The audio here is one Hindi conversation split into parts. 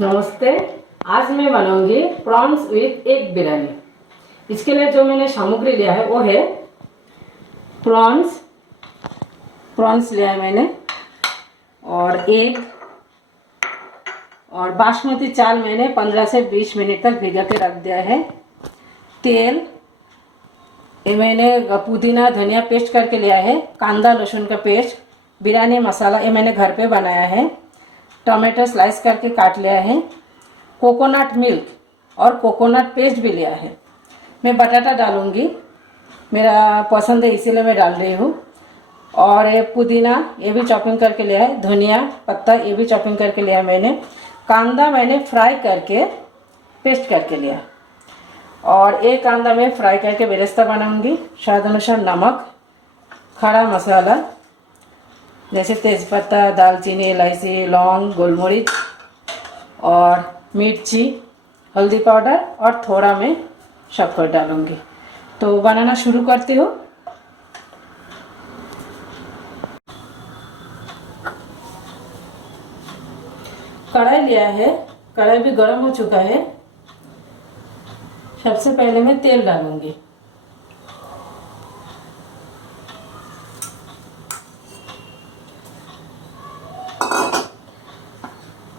नमस्ते। आज मैं बनाऊंगी प्रॉन्स विथ एग बिरयानी। इसके लिए जो मैंने सामग्री लिया है वो है प्रॉन्स प्रॉन्स लिया है मैंने, और एग, और बासमती चावल मैंने 15 से 20 मिनट तक भिगा के रख दिया है। तेल, ये मैंने पुदीना धनिया पेस्ट करके लिया है। कांदा लहसुन का पेस्ट, बिरयानी मसाला ये मैंने घर पे बनाया है। टमाटर स्लाइस करके काट लिया है। कोकोनट मिल्क और कोकोनट पेस्ट भी लिया है। मैं बटाटा डालूंगी, मेरा पसंद है इसीलिए मैं डाल रही हूँ। और ये पुदीना ये भी चॉपिंग करके लिया है। धनिया पत्ता ये भी चॉपिंग करके लिया है मैंने। कांदा मैंने फ्राई करके पेस्ट करके लिया, और एक कांदा मैं फ्राई करके बेरेस्ता बनाऊंगी। स्वाद अनुसार नमक, खड़ा मसाला जैसे तेज़पत्ता, दालचीनी, इलायची, लौंग, गोलमरीच और मिर्ची, हल्दी पाउडर और थोड़ा मैं शक्कर डालूंगी। तो बनाना शुरू करती हूँ। कढ़ाई लिया है, कढ़ाई भी गर्म हो चुका है। सबसे पहले मैं तेल डालूंगी।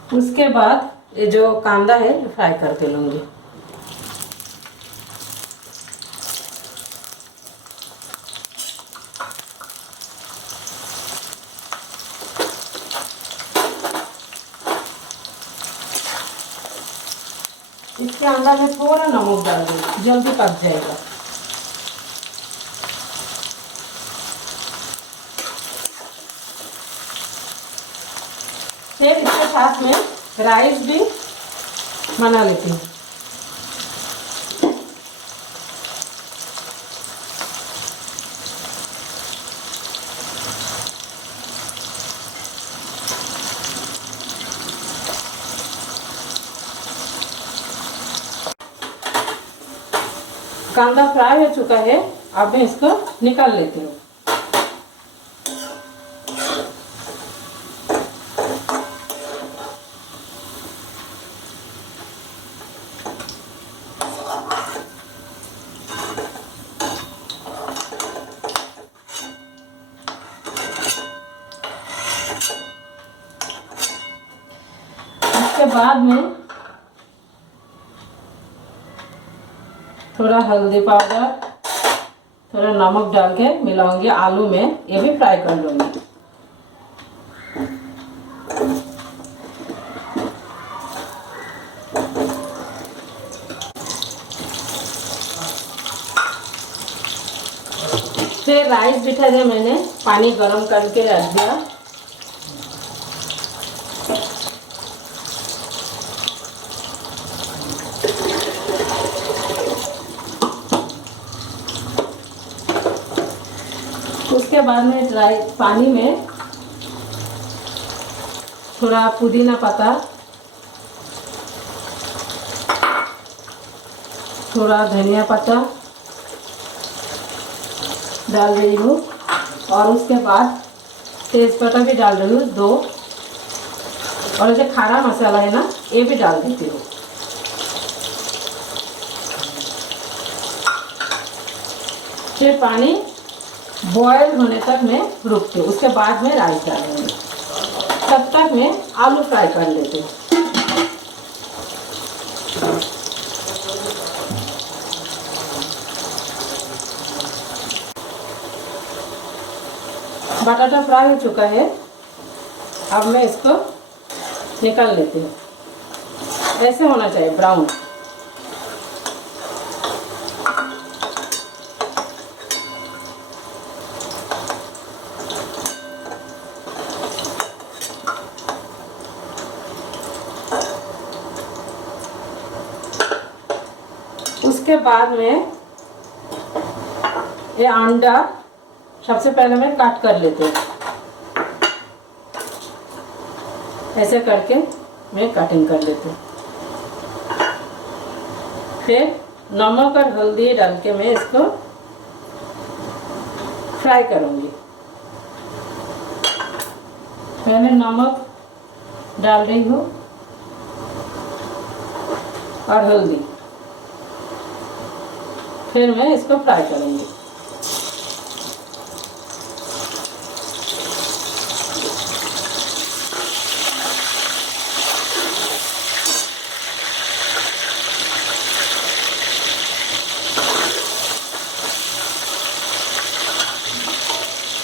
उसके बाद ये जो कांदा है फ्राई करके लूंगी। इसके अंदर मैं थोड़ा नमक डाल दूंगी, जल्दी पक जाएगा। फिर इसके साथ में राइस भी बना लेती हूँ। कांदा फ्राई हो चुका है, अब मैं इसको निकाल लेती हूँ। इसके बाद में थोड़ा हल्दी पाउडर, थोड़ा नमक डाल के मिलाऊंगी आलू में, ये भी फ्राई कर लूंगी। फिर राइस बिठा दिया मैंने, पानी गरम करके रख दिया। उसके बाद में पानी में थोड़ा पुदीना पत्ता, थोड़ा धनिया पत्ता डाल रही हूँ, और उसके बाद तेज़पत्ता भी डाल रही हूँ 2, और जो खड़ा मसाला है ना ये भी डाल देती हूँ। फिर पानी बॉयल होने तक मैं रुकती हूँ, उसके बाद में राइस डालूंगी। तब तक मैं आलू फ्राई कर लेती हूँ। बटाटा फ्राई हो चुका है, अब मैं इसको निकाल लेती हूँ। ऐसे होना चाहिए ब्राउन। उसके बाद में ये अंडा सबसे पहले मैं काट कर लेती हूँ। ऐसे करके मैं कटिंग कर लेती हूँ। फिर नमक और हल्दी डाल के मैं इसको फ्राई करूँगी। पहले नमक डाल रही हूँ, और हल्दी। फिर मैं इसको फ्राई करूँगी।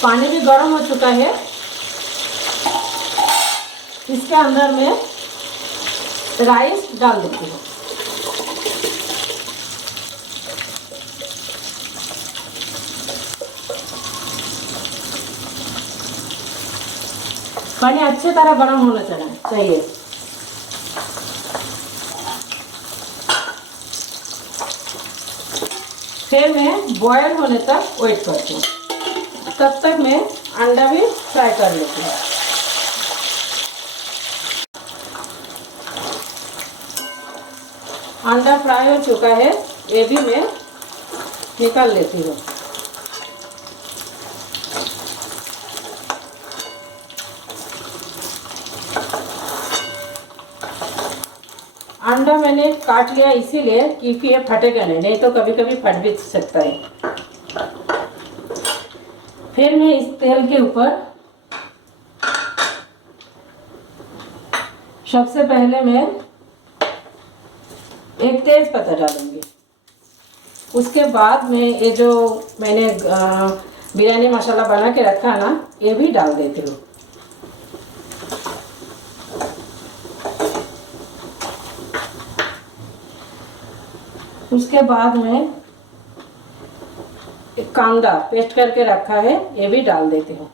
पानी भी गर्म हो चुका है। इसके अंदर मैं राइस डाल देती हूँ। पानी अच्छी तरह गर्म होना चाहिए। फिर मैं बॉयल होने तक वेट करती हूँ। तब तक मैं अंडा भी फ्राई कर लेती हूँ। अंडा फ्राई हो चुका है, ये भी मैं निकाल लेती हूँ। अंडा मैंने काट लिया इसीलिए क्योंकि ये फटेगा नहीं तो कभी कभी फट भी सकता है। फिर मैं इस तेल के ऊपर सबसे पहले मैं एक तेज पत्ता डालूंगी। उसके बाद मैं ये जो मैंने बिरयानी मसाला बना के रखा ना, ये भी डाल देती हूँ। उसके बाद मैं एक कांदा पेस्ट करके रखा है, ये भी डाल देती हूँ।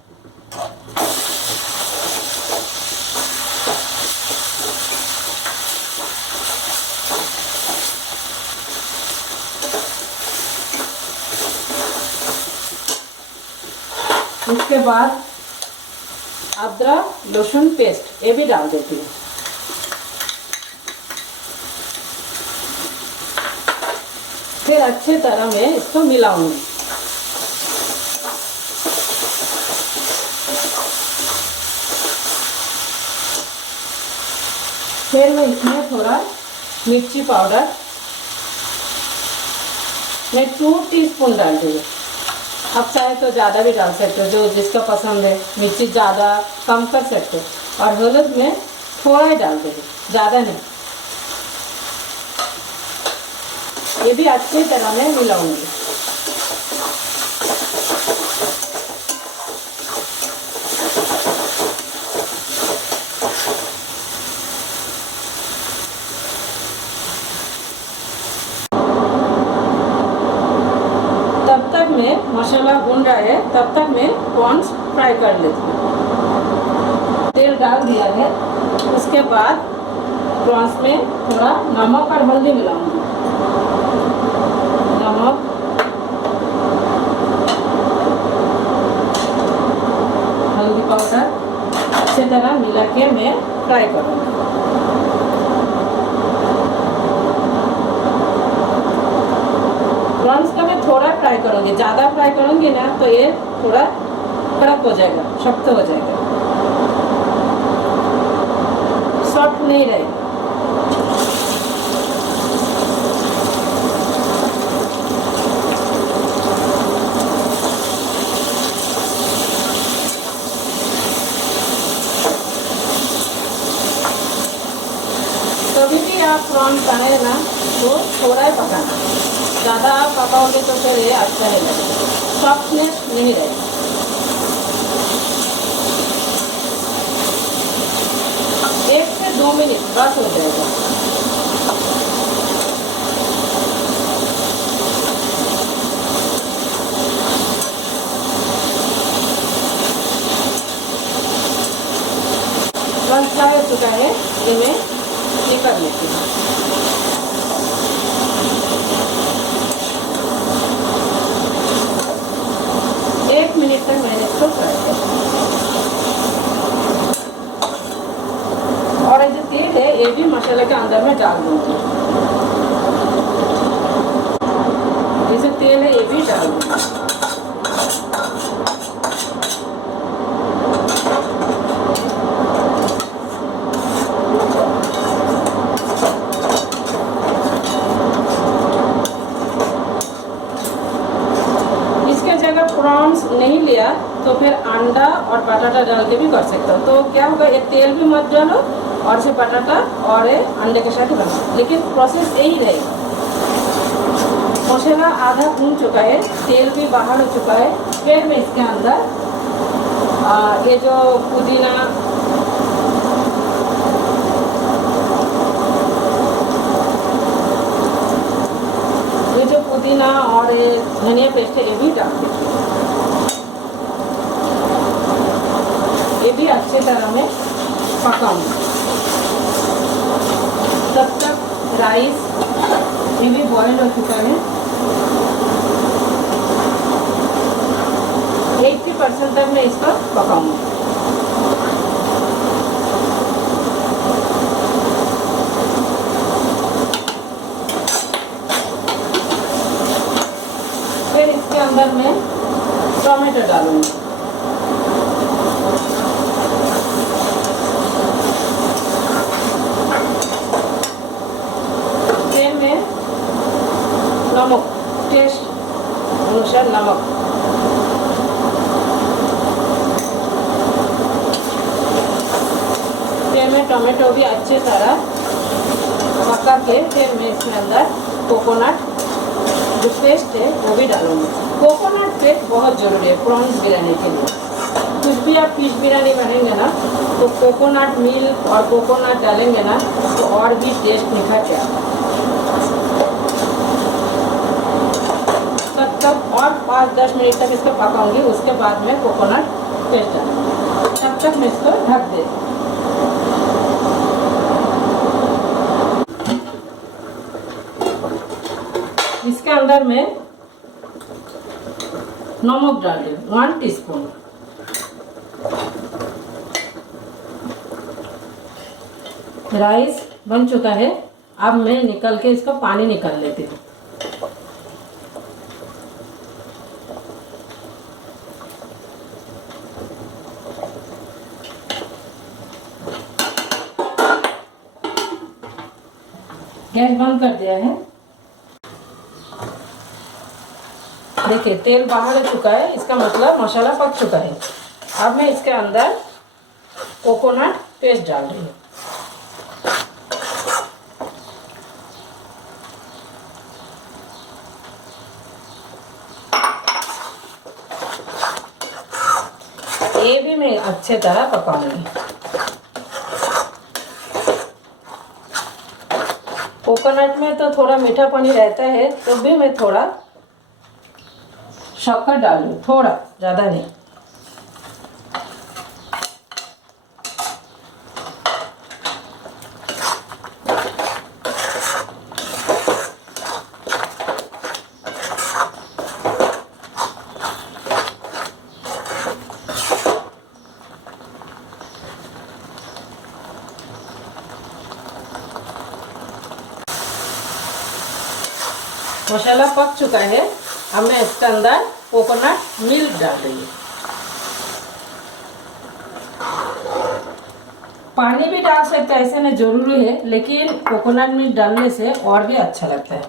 उसके बाद अदरक लहसुन पेस्ट ये भी डाल देती हूँ। फिर अच्छे तरह मैं इसको मिलाऊंगी। फिर मैं इसमें थोड़ा मिर्ची पाउडर मैं 2 टीस्पून डाल दूँगी। आप चाहे तो ज़्यादा भी डाल सकते हो, जो जिसका पसंद है। मिर्ची ज़्यादा कम कर सकते हो। और हल्द में थोड़ा ही डाल देंगे, ज़्यादा नहीं। ये भी अच्छी तरह मैं मिलाऊंगी। तब तक मैं मसाला भून रहा है, तब तक मैं प्रॉन्स फ्राई कर लेती हूँ। तेल डाल दिया है। उसके बाद प्रॉन्स में थोड़ा नमक और हल्दी मिलाऊंगी। नमक, हल्दी पाउडर अच्छी तरह मिला के मैं फ्राई करूँगी। प्रॉन्स का मैं थोड़ा फ्राई करूँगी, ज़्यादा फ्राई करूँगी ना तो ये थोड़ा कड़क हो जाएगा, शक्त हो जाएगा, सॉफ्ट नहीं रहेगा। कभी भी आप प्रॉन्स बनाए ना तो थोड़ा ही पकाना। ज़्यादा आप पकाओगे तो फिर ये अच्छा है लगेगा, सॉफ्टनेस नहीं रहेगा। एक से 2 मिनट बस हो जाएगा। बस फ्राई हो चुका है, ये मैं निकाल लेती हूँ। एक मिनट तक मैंने इसको फ्राई किया। और ये जो तेल है ये भी मसाले के अंदर में डाल दूँगी। ये जो तेल है ये भी डाल दूँगी। बटाटा डाल के भी कर सकते हो। तो क्या होगा, एक तेल भी मत डालो और से बटाटा और अंडे के साथ बनाओ, लेकिन प्रोसेस यही रहेगा। मसाला आधा भून चुका है, तेल भी बाहर हो चुका है। फिर मैं इसके अंदर ये जो पुदीना, और ये धनिया पेस्ट है, ये भी डाल दीजिए। ये भी अच्छी तरह में पकाऊंगी। तब तक राइस ये भी बॉईल हो चुका है। 80% तक मैं इसको पकाऊंगी। फिर इसके अंदर मैं टमाटर डालूंगी। फिर मैं नमक, टेस्ट अनुसार नमक, फिर मैं टमाटो भी अच्छे तरह पका के फिर मैं इसके अंदर कोकोनट जो पेस्ट है वो भी डालूंगी। कोकोनट पेस्ट बहुत ज़रूरी है प्रॉन्स बिरयानी के लिए। कुछ भी आप फिश बिरयानी बनाएंगे ना तो कोकोनट मिल्क और कोकोनट डालेंगे ना तो और भी टेस्ट निखर के आता है। तब और 5-10 मिनट तक इसको पकाऊंगी। उसके बाद में कोकोनट पेस्ट डालूंगी। तब तक मैं इसको ढक दे। इसके अंदर में नमक डाल दूँ 1 टीस्पून। राइस बन चुका है। अब मैं निकल के इसका पानी निकाल लेती हूँ। गैस बंद कर दिया है। देखिए तेल बाहर हो चुका है, इसका मतलब मसाला पक चुका है। अब मैं इसके अंदर कोकोनट पेस्ट डाल रही हूँ। ये भी मैं अच्छे तरह पकाऊंगी। कोकोनट में तो थोड़ा मीठा पानी रहता है, तो भी मैं थोड़ा शक्कर डाल दूँ, थोड़ा ज़्यादा नहीं। मसाला पक चुका है। अब मैं इसके अंदर कोकोनट मिल्क डाल रही हूँ। पानी भी डाल सकते हैं, ऐसे नहीं जरूरी है, लेकिन कोकोनट मिल्क डालने से और भी अच्छा लगता है।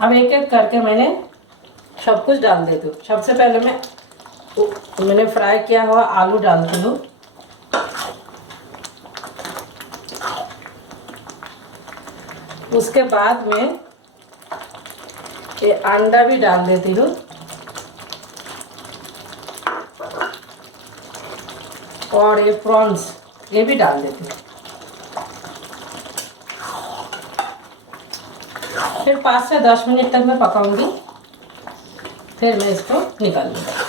अब एक एक करके मैंने सब कुछ डाल देती हूँ। सबसे पहले मैंने फ्राई किया हुआ आलू डालती हूँ। उसके बाद में ये अंडा भी डाल देती हूँ और ये प्रॉन्स ये भी डाल देती हूँ। फिर 5 से 10 मिनट तक मैं पकाऊंगी। फिर मैं इसको निकाल लूँगी।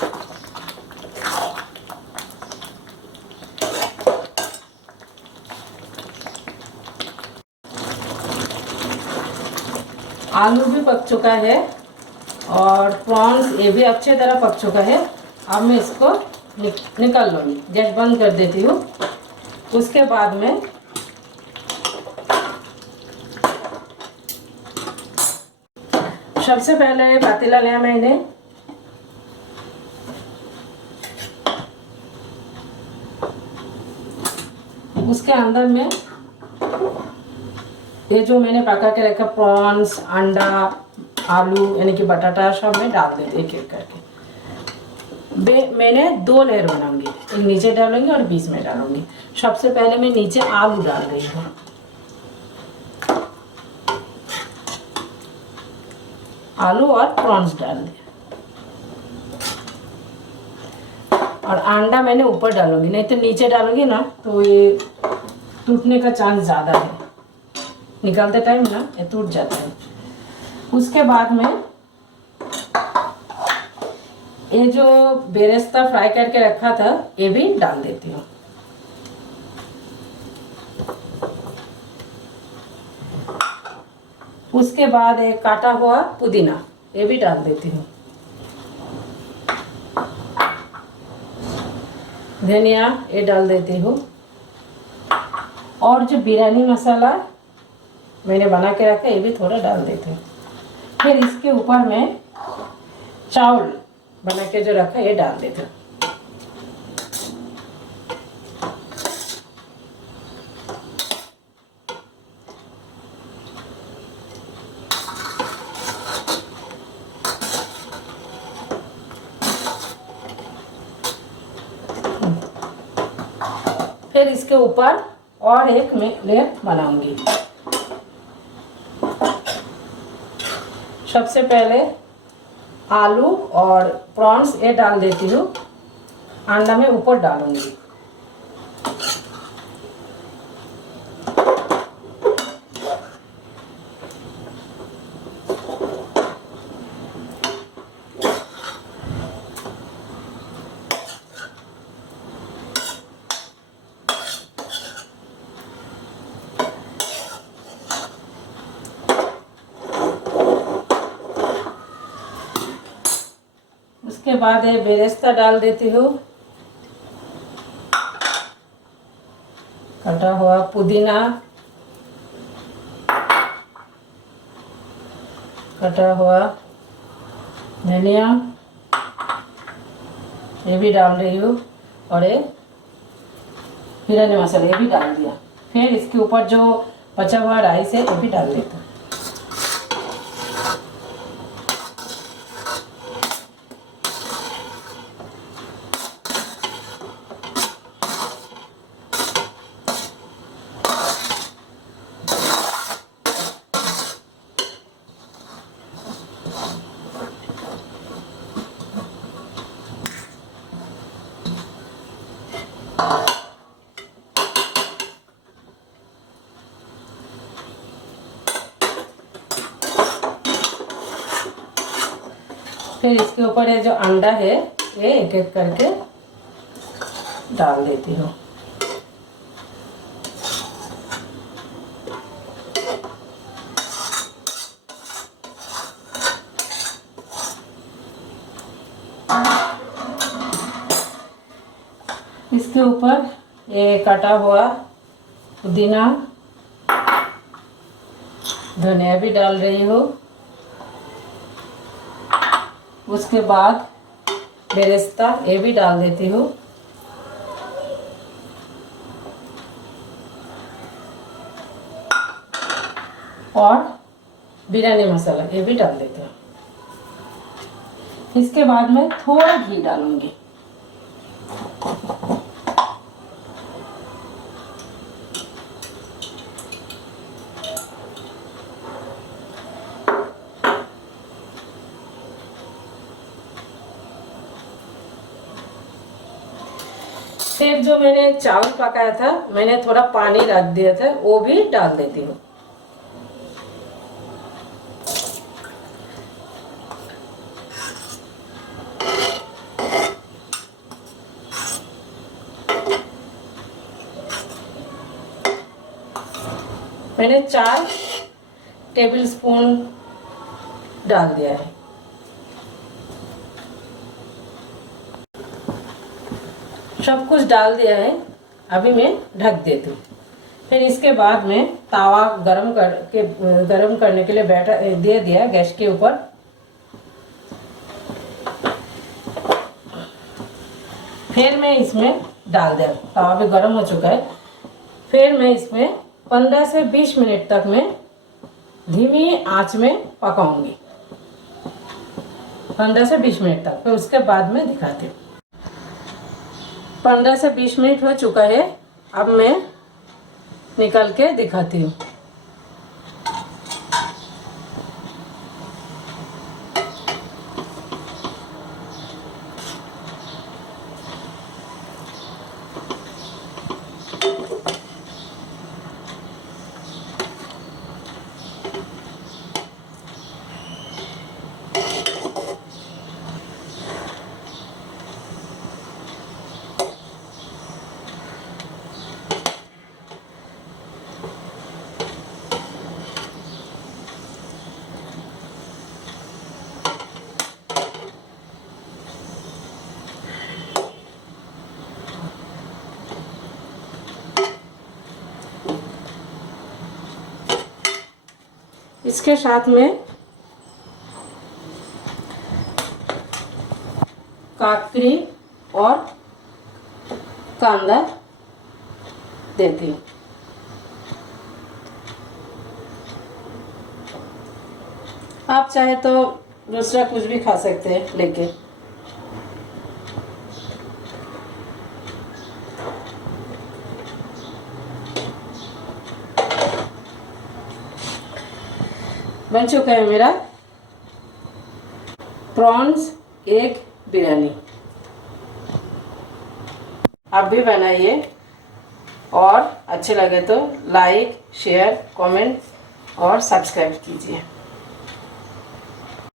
आलू भी पक चुका है और प्रॉन्स ये भी अच्छे तरह पक चुका है। अब मैं इसको निकाल लूँगी। गैस बंद कर देती हूँ। उसके बाद में सबसे पहले पतीला लिया मैंने, उसके अंदर में ये जो मैंने पका के रखा प्रॉन्स, अंडा, आलू यानी कि बटाटा सब मैं डाल देती एक एक करके। मैंने 2 लेयर बनाऊंगी, एक नीचे डालूंगी और बीच में डालूंगी। सबसे पहले मैं नीचे आलू डाल रही हूँ, आलू और प्रॉन्स डाल दिया, और अंडा मैंने ऊपर डालूंगी, नहीं तो नीचे डालूंगी ना तो ये टूटने का चांस ज़्यादा है, निकालते टाइम ना ये टूट जाता है। उसके बाद में ये जो बेरेस्ता फ्राई करके रखा था ये भी डाल देती हूँ। उसके बाद एक काटा हुआ पुदीना ये भी डाल देती हूँ, धनिया ये डाल देती हूँ, और जो बिरयानी मसाला मैंने बना के रखा ये भी थोड़ा डाल देती हूँ। फिर इसके ऊपर मैं चावल बना के जो रखा ये डाल देती हूँ। फिर इसके ऊपर और एक मैं लेयर बनाऊंगी। सबसे पहले आलू और प्रॉन्स ये डाल देती हूँ, अंडा में ऊपर डालूंगी। उसके बाद ये बेरेस्ता डाल देती हूँ, कटा हुआ पुदीना, कटा हुआ धनिया ये भी डाल रही हूँ, और ये बिरयानी मसाला ये भी डाल दिया। फिर इसके ऊपर जो बचा हुआ राइस है ये भी डाल देती हूँ। फिर इसके ऊपर ये जो अंडा है ये एक एक करके डाल देती हूँ। इसके ऊपर ये कटा हुआ पुदीना, धनिया भी डाल रही हूँ। उसके बाद बेरेस्ता ये भी डाल देती हूँ, और बिरयानी मसाला ये भी डाल देती हूँ। इसके बाद मैं थोड़ा घी डालूंगी। फिर जो मैंने चावल पकाया था मैंने थोड़ा पानी रख दिया था वो भी डाल देती हूँ। मैंने 4 टेबलस्पून डाल दिया है। सब कुछ डाल दिया है, अभी मैं ढक देती हूँ। फिर इसके बाद मैं तावा गरम करने के लिए दे दिया गैस के ऊपर। फिर मैं इसमें डाल दिया, तावा भी गरम हो चुका है। फिर मैं इसमें 15 से 20 मिनट तक मैं धीमी आंच में पकाऊंगी 15 से 20 मिनट तक। फिर उसके बाद में दिखाती हूँ। 15 से 20 मिनट हो चुका है। अब मैं निकल के दिखाती हूँ। इसके साथ में काकड़ी और कांदा देती हूँ। आप चाहे तो दूसरा कुछ भी खा सकते हैं लेके। बन चुका है मेरा प्रॉन्स एग बिरयानी। आप भी बनाइए और अच्छे लगे तो लाइक, शेयर, कमेंट और सब्सक्राइब कीजिए।